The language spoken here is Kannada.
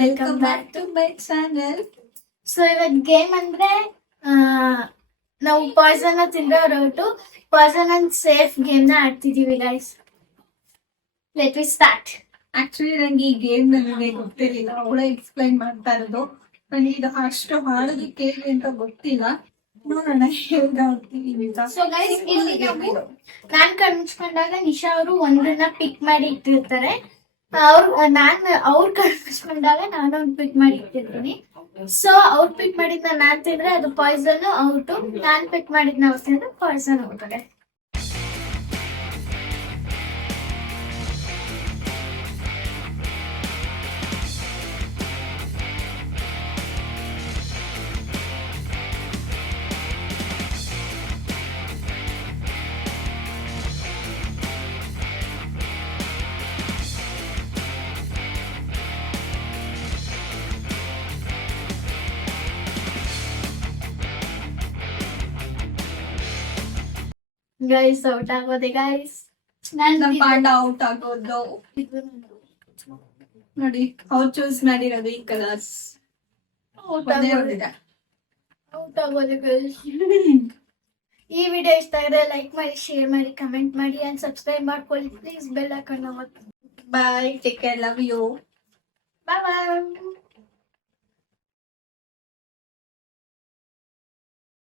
Welcome back to my channel. So ಇವತ್ತು ಗೇಮ್ ಅಂದ್ರೆ ನಾವು ಪಾಯ್ಸನ್ ತಿಂದ್ರೆ ಹೊರಟು ಪಾಯ್ಸನ್ ಅಂಡ್ ಸೇಫ್ ಗೇಮ್ ನ ಆಡ್ತಿದೀವಿ guys. Let we start. Actually ನಂಗೆ ಈ ಗೇಮ್ ನನಗೆ ಗೊತ್ತಿರಲಿಲ್ಲ, ಅವಳೇ ಎಕ್ಸ್ಪ್ಲೈನ್ ಮಾಡ್ತಾ ಇರೋದು. ನನಗೆ ಇದು ಅಷ್ಟು ಮಾಡೋದಕ್ಕೆ ಹೇಗೆ ಅಂತ ಗೊತ್ತಿಲ್ಲ. ನೋಡೋಣ ಹೇಗೆ ಆಡ್ತೀವಿ ಅಂತ. ಸೊ ಗೈಸ್ ಇಲ್ಲಿ ನಾವು ನಾನ್ ಕಣ್ಮುಚ್ಕೊಂಡಾಗ ನಿಶಾ ಅವರು ಒಂದನ್ನ ಪಿಕ್ ಮಾಡಿ ಇಟ್ಟಿರ್ತಾರೆ. ಅವ್ರು ಕಣ್ಮುಚ್ಕೊಂಡಾಗ ನಾನು ಒಂದು ಪಿಕ್ ಮಾಡಿ ಇಟ್ಟಿರ್ತೀನಿ. ಸೊ ಅವ್ರು ಪಿಕ್ ಮಾಡಿದ್ನ ನಾನ್ ತಿಂದ್ರೆ ಅದು ಪಾಯ್ಸನ್ ಔಟು, ನಾನ್ ಪಿಕ್ ಮಾಡಿದ್ನ ಅವ್ರು ತಿಂದ್ರೆ ಪಾಯ್ಸನ್ ಔಟದೆ. ಗೈಸ್ ಔಟ್ ಆಗೋದೆ ಗೈಸ್. ನಮ್ಮ ಪಾಂಡ ಔಟ್ ಆಗೋದು ನೋಡಿ. ಅವ್ರು ಚೂಸ್ ಮಾಡಿರೋದು ಈ ಕಲರ್ಸ್. ಔಟ್ ಆಗೋದೆ ಗೈಸ್. ಈ ವಿಡಿಯೋ ಇಷ್ಟ ಆಗಿದೆ ಲೈಕ್ ಮಾಡಿ, ಶೇರ್ ಮಾಡಿ, ಕಮೆಂಟ್ ಮಾಡಿ ಅಂಡ್ ಸಬ್ಸ್ಕ್ರೈಬ್ ಮಾಡ್ಕೊಳ್ಳಿ ಪ್ಲೀಸ್. ಬೆಲ್ ಹಾಕೊಂಡು bye, take care, love you, bye bye.